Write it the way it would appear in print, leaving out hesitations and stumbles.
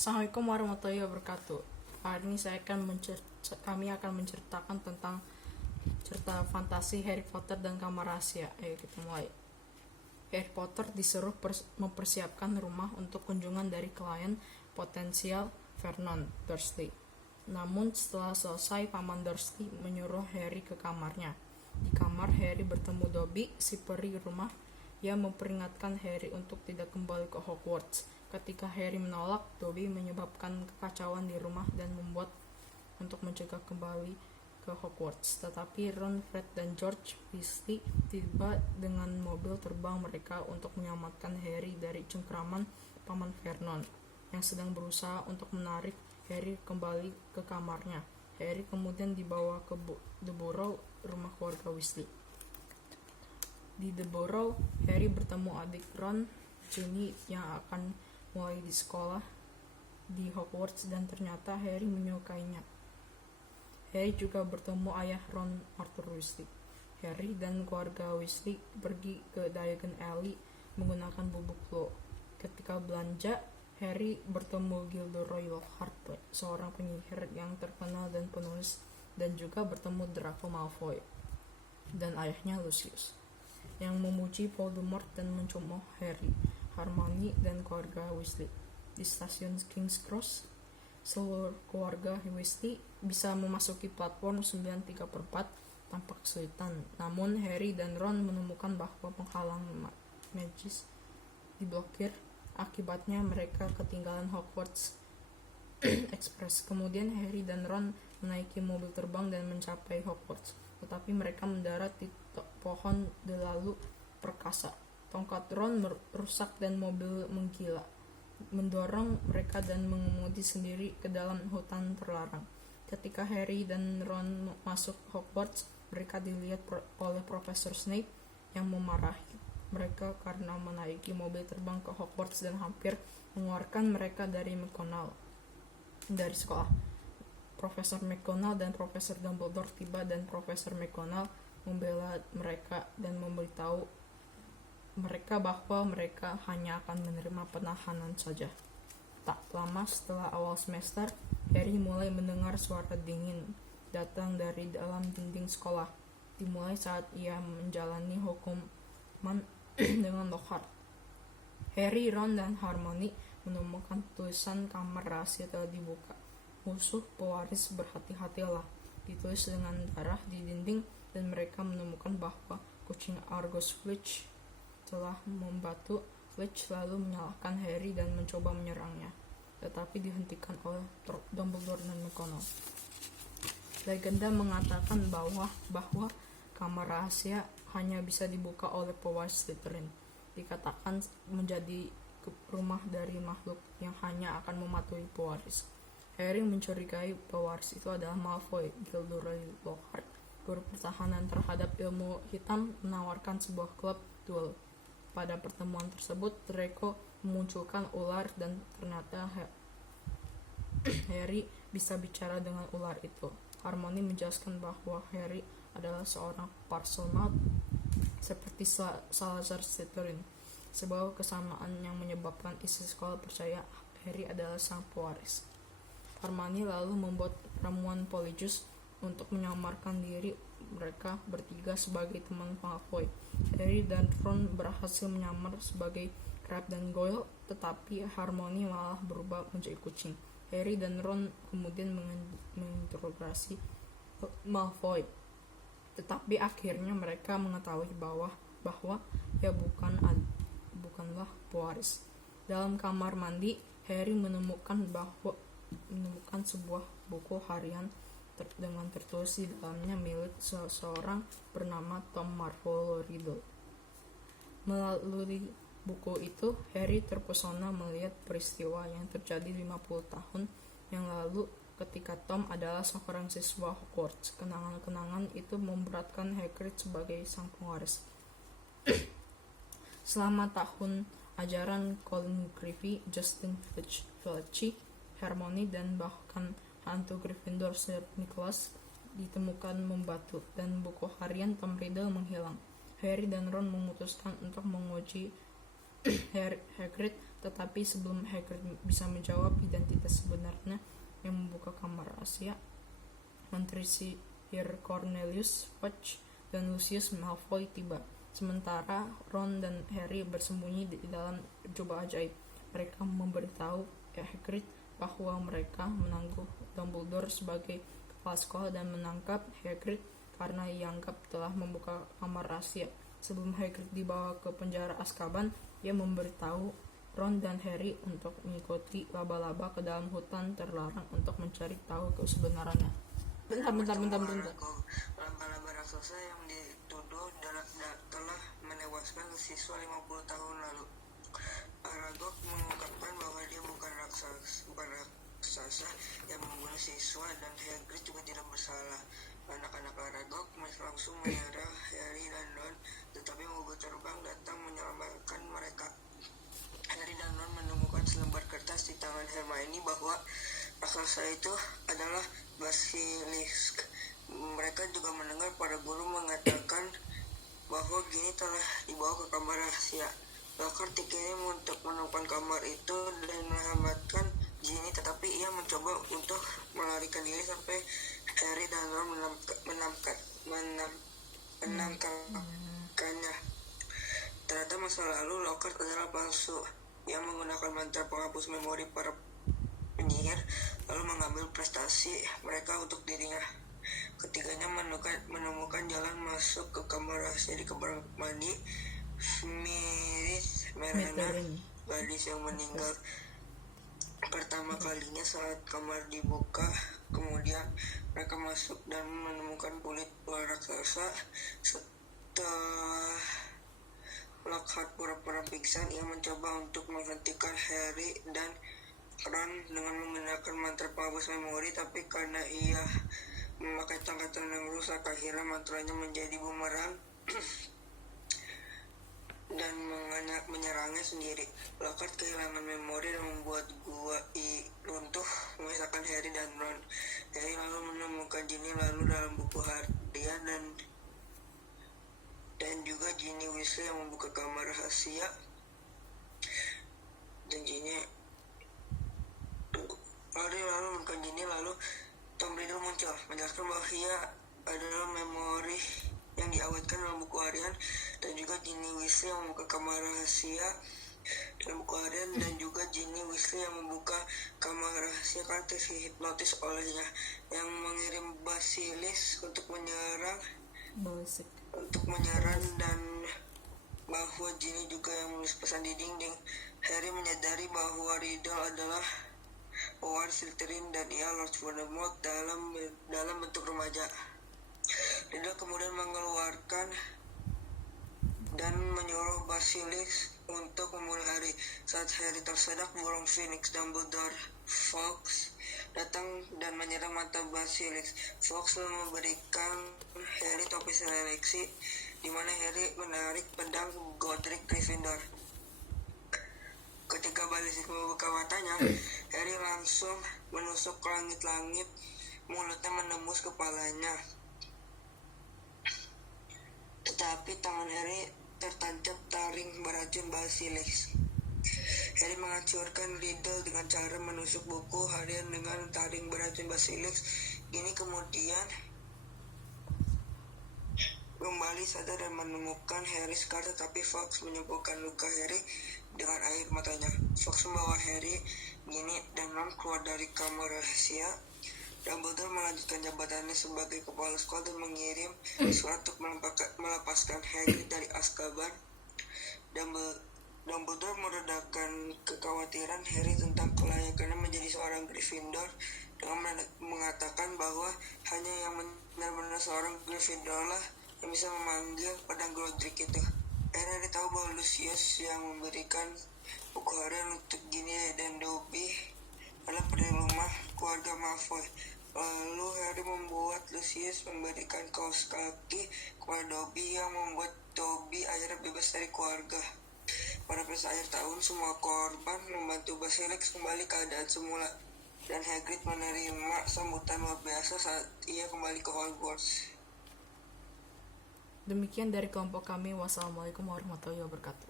Assalamualaikum warahmatullahi wabarakatuh. Hari ini kami akan menceritakan tentang cerita fantasi Harry Potter dan Kamar Rahasia. Ayo kita mulai. Harry Potter disuruh mempersiapkan rumah untuk kunjungan dari klien potensial Vernon Dursley. Namun setelah selesai, Paman Dursley menyuruh Harry ke kamarnya. Di kamar, Harry bertemu Dobby, si peri rumah, yang memperingatkan Harry untuk tidak kembali ke Hogwarts. Ketika Harry menolak, Dobby menyebabkan kekacauan di rumah dan membuat untuk mencegah kembali ke Hogwarts. Tetapi Ron, Fred, dan George Weasley tiba dengan mobil terbang mereka untuk menyelamatkan Harry dari cengkraman Paman Vernon yang sedang berusaha untuk menarik Harry kembali ke kamarnya. Harry kemudian dibawa ke The Burrow, rumah keluarga Weasley. Di The Burrow, Harry bertemu adik Ron, Ginny, yang akan mulai di sekolah di Hogwarts, dan ternyata Harry menyukainya. Harry juga bertemu ayah Ron, Arthur Weasley. Harry dan keluarga Weasley pergi ke Diagon Alley menggunakan bubuk Flo. Ketika belanja, Harry bertemu Gilderoy Lockhart, seorang penyihir yang terkenal dan penulis, dan juga bertemu Draco Malfoy dan ayahnya Lucius, yang memuji Voldemort dan mencemooh Harry, Hermione, dan keluarga Weasley. Di stasiun King's Cross, seluruh keluarga Weasley bisa memasuki platform 934 tanpa kesulitan. Namun Harry dan Ron menemukan bahwa penghalang magis diblokir. Akibatnya mereka ketinggalan Hogwarts Express. Kemudian Harry dan Ron menaiki mobil terbang dan mencapai Hogwarts, tetapi mereka mendarat di pohon delalu perkasa. Tongkat Ron rusak dan mobil menggila, mendorong mereka dan mengemudi sendiri ke dalam hutan terlarang. Ketika Harry dan Ron masuk Hogwarts, mereka dilihat oleh Profesor Snape yang memarahi mereka karena menaiki mobil terbang ke Hogwarts dan hampir mengeluarkan mereka dari sekolah. Profesor McGonagall dan Profesor Dumbledore tiba, dan Profesor McGonagall membela mereka dan memberitahu mereka bahwa mereka hanya akan menerima penahanan saja. Tak lama setelah awal semester, Harry mulai mendengar suara dingin datang dari dalam dinding sekolah. Dimulai saat ia menjalani hukuman dengan Lockhart. Harry, Ron, dan Hermione menemukan tulisan kamar rahasia telah dibuka. Musuh pewaris berhati-hatilah, ditulis dengan darah di dinding, dan mereka menemukan bahwa kucing Argus Filch telah membantu Filch, lalu menyalahkan Harry dan mencoba menyerangnya, tetapi dihentikan oleh Dumbledore dan McGonagall. Legenda mengatakan bahwa kamar rahasia hanya bisa dibuka oleh pewaris Slytherin. Dikatakan menjadi rumah dari makhluk yang hanya akan mematuhi pewaris. Harry mencurigai pewaris itu adalah Malfoy. Gilderoy Lockhart, guru pertahanan terhadap ilmu hitam, menawarkan sebuah klub duel. Pada pertemuan tersebut, Draco memunculkan ular, dan ternyata Harry bisa bicara dengan ular itu. Hermione menjelaskan bahwa Harry adalah seorang Parselmouth seperti Salazar Slytherin, sebuah kesamaan yang menyebabkan isi sekolah percaya Harry adalah sang pewaris. Hermione lalu membuat ramuan Polyjuice untuk menyamarkan diri mereka bertiga sebagai teman Malfoy. Harry dan Ron berhasil menyamar sebagai Crabbe dan Goyle, tetapi Hermione malah berubah menjadi kucing. Harry dan Ron kemudian menginterogasi Malfoy, tetapi akhirnya mereka mengetahui bahwa ia bukanlah pewaris. Dalam kamar mandi, Harry menemukan sebuah buku harian dengan tertulis di dalamnya milik seseorang bernama Tom Marvolo Riddle. Melalui buku itu, Harry terpesona melihat peristiwa yang terjadi 50 tahun yang lalu ketika Tom adalah seorang siswa Hogwarts. Kenangan-kenangan itu memberatkan Hagrid sebagai sang pewaris. Selama tahun ajaran, Colin Creevy, Justin Filch, Hermione, dan bahkan hantu Gryffindor Sir Nicholas ditemukan membatu, dan buku harian Tom Riddle menghilang. Harry dan Ron memutuskan untuk menguji Hagrid Tetapi sebelum Hagrid bisa menjawab identitas sebenarnya yang membuka kamar rahasia, Menteri Sir Cornelius Fudge dan Lucius Malfoy tiba. Sementara Ron dan Harry bersembunyi di dalam jubah ajaib. Mereka memberitahu Hagrid bahwa mereka menangguh Dumbledore sebagai kepala sekolah dan menangkap Hagrid karena dianggap telah membuka kamar rahasia. Sebelum Hagrid dibawa ke penjara Azkaban, dia memberitahu Ron dan Harry untuk mengikuti laba-laba ke dalam hutan terlarang untuk mencari tahu kebenarannya. Bentar. Laba-laba raksasa yang dituduh telah menewaskan siswa 50 tahun lalu. Aragog mengungkapkan bahwa dia bukan raksasa yang membunuh siswa dan Hagrid juga tidak bersalah. Anak-anak Aragog langsung menyerah Harry dan Ron, tetapi mobil terbang datang menyelamatkan mereka. Harry dan Ron menemukan selembar kertas di tangan Hermione bahwa raksasa itu adalah Basilisk. Mereka juga mendengar para guru mengatakan bahwa Ginny telah dibawa ke kamar rahasia. Lockhart dikirim untuk menemukan kamar itu dan menyelamatkan Ginny, tetapi ia mencoba untuk melarikan diri sampai Harry dan Ron menangkapkannya. Ternyata masa lalu Lockhart adalah palsu. Ia menggunakan mantra penghapus memori para penyihir, lalu mengambil prestasi mereka untuk dirinya. Ketiganya menemukan jalan masuk ke kamar rahasia di kamar mandi Mirith Merana, gadis yang meninggal pertama kalinya saat kamar dibuka. Kemudian mereka masuk dan menemukan kulit ular raksasa. Setelah Lockhart pura-pura pingsan, ia mencoba untuk menghentikan Harry dan Ron dengan menggunakan mantra penghapus memori, tapi karena ia memakai tangkatan yang rusak, akhirnya mantranya menjadi bumerang dan menyerangnya sendiri. Lockhart kehilangan memori dan membuat gua runtuh, memisahkan Harry dan Ron. Harry lalu menemukan Ginny dalam buku harian dan juga Ginny Weasley yang membuka kamar rahasia. Dan Harry lalu menemukan Ginny, lalu Tom Riddle muncul menjelaskan bahwa ia adalah memori yang diawetkan dalam buku harian, dan juga Ginny Weasley yang membuka kamar rahasia dalam buku harian, dan juga Ginny Weasley yang membuka kamar rahasia karena terhipnotis olehnya, yang mengirim Basilisk untuk menyerang dan bahwa Ginny juga yang menulis pesan di dinding. Harry menyadari bahwa Riddle adalah pewaris Slytherin dan ia Lord Voldemort dalam bentuk remaja. Riddle kemudian mengeluarkan dan menyuruh Basilisk untuk membunuh Harry. Saat Harry tersedak, burung Phoenix Dumbledore Fawkes datang dan menyerang mata Basilisk. Fawkes memberikan Harry topi seleksi, di mana Harry menarik pedang Godric Gryffindor. Ketika Basilisk membuka matanya, Harry langsung menusuk ke langit-langit, mulutnya menembus kepalanya. Tetapi tangan Harry tertancap taring beracun Basilisk. Harry menghancurkan Riddle dengan cara menusuk buku harian dengan taring beracun Basilisk. Ginny kemudian kembali sadar dan menemukan Harry Scar, tetapi Fawkes menyembuhkan luka Harry dengan air matanya. Fawkes membawa Harry, Ginny, dan Ron keluar dari kamar rahasia. Dumbledore melanjutkan jabatannya sebagai kepala sekolah dan mengirim surat untuk melepaskan Hagrid dari Azkaban. Dumbledore meredakan kekhawatiran Harry tentang kelayakannya menjadi seorang Gryffindor dengan mengatakan bahwa hanya yang benar-benar seorang Gryffindor lah yang bisa memanggil pedang Godric itu. Harry tahu bahwa Lucius yang memberikan buku harian untuk Ginny dan Dobby adalah penerima keluarga Malfoy. Lalu Harry membuat Lucius memberikan kaos kaki kepada Dobby yang membuat Dobby akhirnya bebas dari keluarga. Pada akhir tahun, semua korban membantu Basilisk kembali keadaan semula, dan Hagrid menerima sambutan luar biasa saat ia kembali ke Hogwarts. Demikian dari kelompok kami. Wassalamualaikum warahmatullahi wabarakatuh.